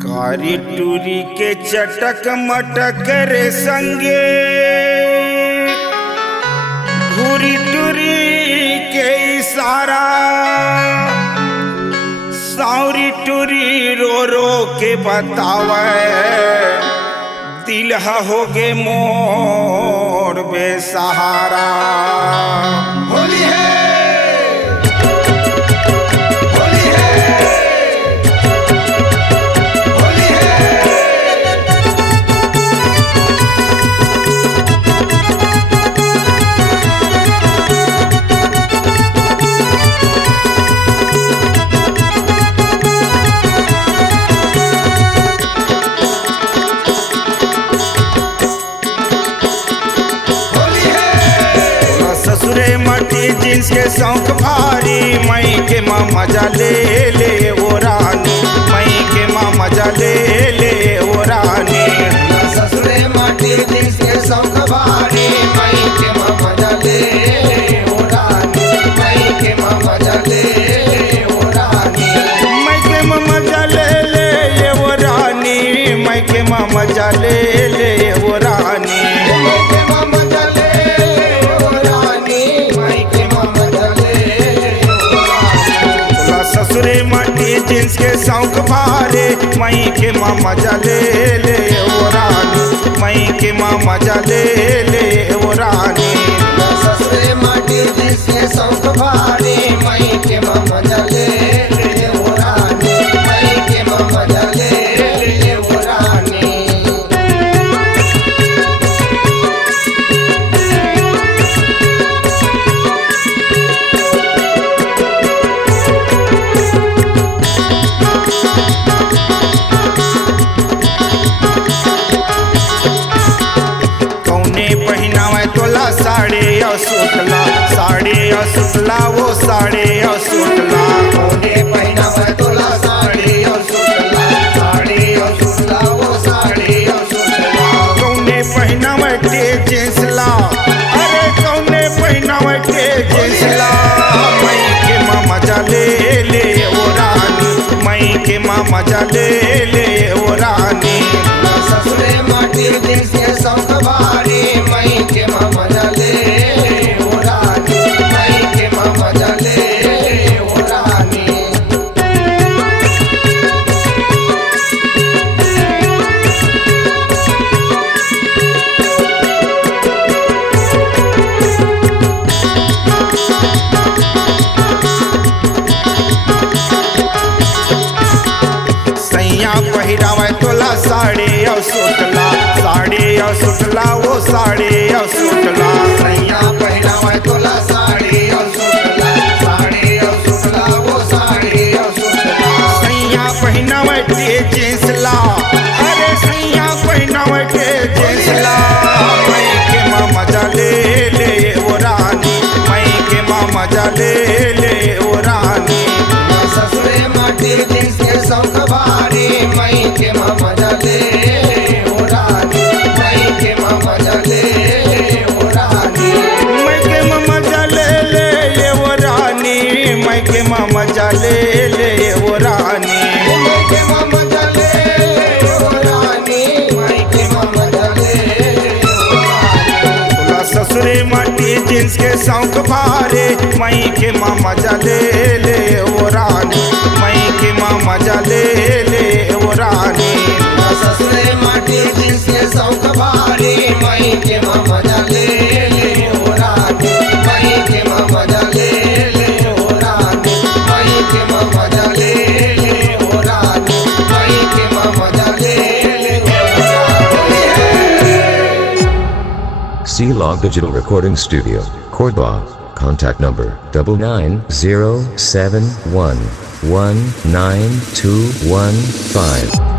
कारी टूरी के चटक मटक रे संगे घूरी टूरी के इशारा सावरी टूरी रो रो के बतावे दिल होगे मोर बेसहारा। होली है मटी जींस के शौक भारी मई के माँ मजा ले ले वो रानी, मई के माँ मजा ले ले वो रानी। ससुरे मटी जींस के शौक भारी मई के माँ मजा ले वो रानी, मई के माँ मजा ले वो रानी, मई के माँ मजा ले ले ये वो रानी, मई के माँ मजा ले ले वो रानी। ससुरे मटी जींस के शौक भारे मई के माँ मजा ले ले वो रानी, मई के माँ मजा ले ले वो रानी। ससुरे मटी जींस के शौक भारे मई के माँ मजा ले ले वो रानी, मई के माँ मजा ले ले वो रानी। साड़ी और सुतला, साड़ी और सुतला वो साड़ी और सुतला। कौने पहनावा तोला साड़ी और सुतला, साड़ी और सुतला वो साड़ी और सुतला। कौने पहनावा के जिंसला, अरे कौने पहनावा के जिंसला। मई के माँ मजा ले ले वो रानी, मई के माँ मजा ले ले वो रानी। ससुरे माटी जींस के शौक भारी मई के माँ मजा ले वो रानी, मई के माँ मजा ले वो रानी। सैया पहिरावे तोला साड़ी और सुतला, साड़ी और सुतला वो साड़ी और सुतला। सैया पहनावा तोला साड़ी और सुतला, साड़ी और सुतला वो साड़ी और सुतला। सैया पहिनावे के जिंसला, अरे सैया पहिनावे के जिंसला। मई के माँ मजा ले ले वो रानी, मई के माँ मजा ले ले वो रानी। ससुरे माटी जींस के शौक भारी मई के माँ मजा ले वो रानी, मई के माँ मजा ले वो रानी। मई के माँ मजा ले ले ये वो रानी, मई के माँ मजा ले ले वो रानी। मई के माँ मजा ले वो रानी, मई के माँ मजा ले वो रानी। ससुरे माटी जींस के शौक भारे मई के माँ मजा ले ले वो रानी, मई के माँ मजा ले ले वो रानी। ससुरे माटी जींस के शौक भारी मई के माँ मजा ले ले वो रानी, मई के माँ मजा ले ले वो रानी, मई के माँ मजा ले ले वो रानी, मई के माँ मजा ले ले वो रानी। C-Log Digital Recording Studio, Cordoba. Contact number 99071192115.